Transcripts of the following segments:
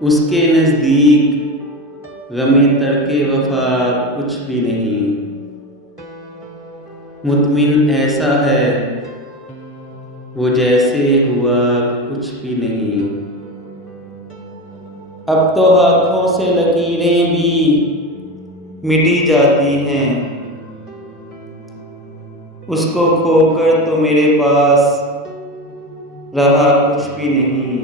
उसके नज़दीक गमे तर्के वफा कुछ भी नहीं। मुतमिन ऐसा है वो जैसे हुआ कुछ भी नहीं। अब तो हाथों से लकीरें भी मिटी जाती हैं, उसको खोकर तो मेरे पास रहा कुछ भी नहीं।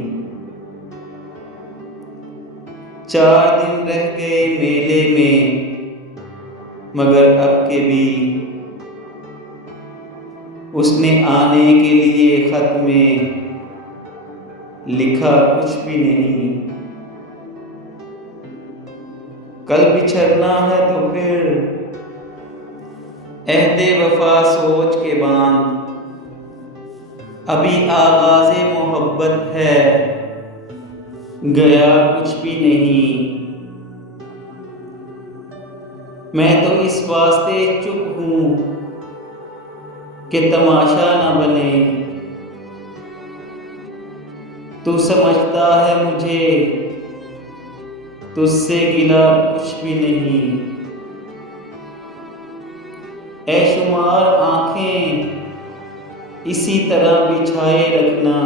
4 दिन रह गए मेले में, मगर अब के भी उसने आने के लिए खत में लिखा कुछ भी नहीं। कल बिछड़ना है तो फिर अहदे वफा सोच के बांध, अभी आगाज़े मोहब्बत है गया कुछ भी नहीं। मैं तो इस वास्ते चुप हूँ कि तमाशा न बने, तू समझता है मुझे तुझसे गिला कुछ भी नहीं। ऐशुमार आंखें इसी तरह बिछाए रखना,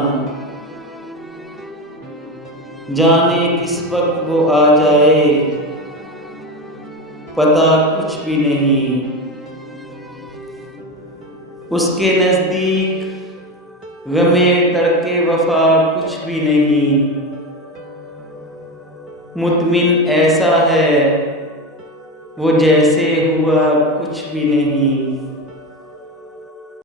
जाने किस वक्त वो आ जाए पता कुछ भी नहीं। उसके नज़दीक गमे तर्के वफा कुछ भी नहीं। मुतमिन ऐसा है वो जैसे हुआ कुछ भी नहीं।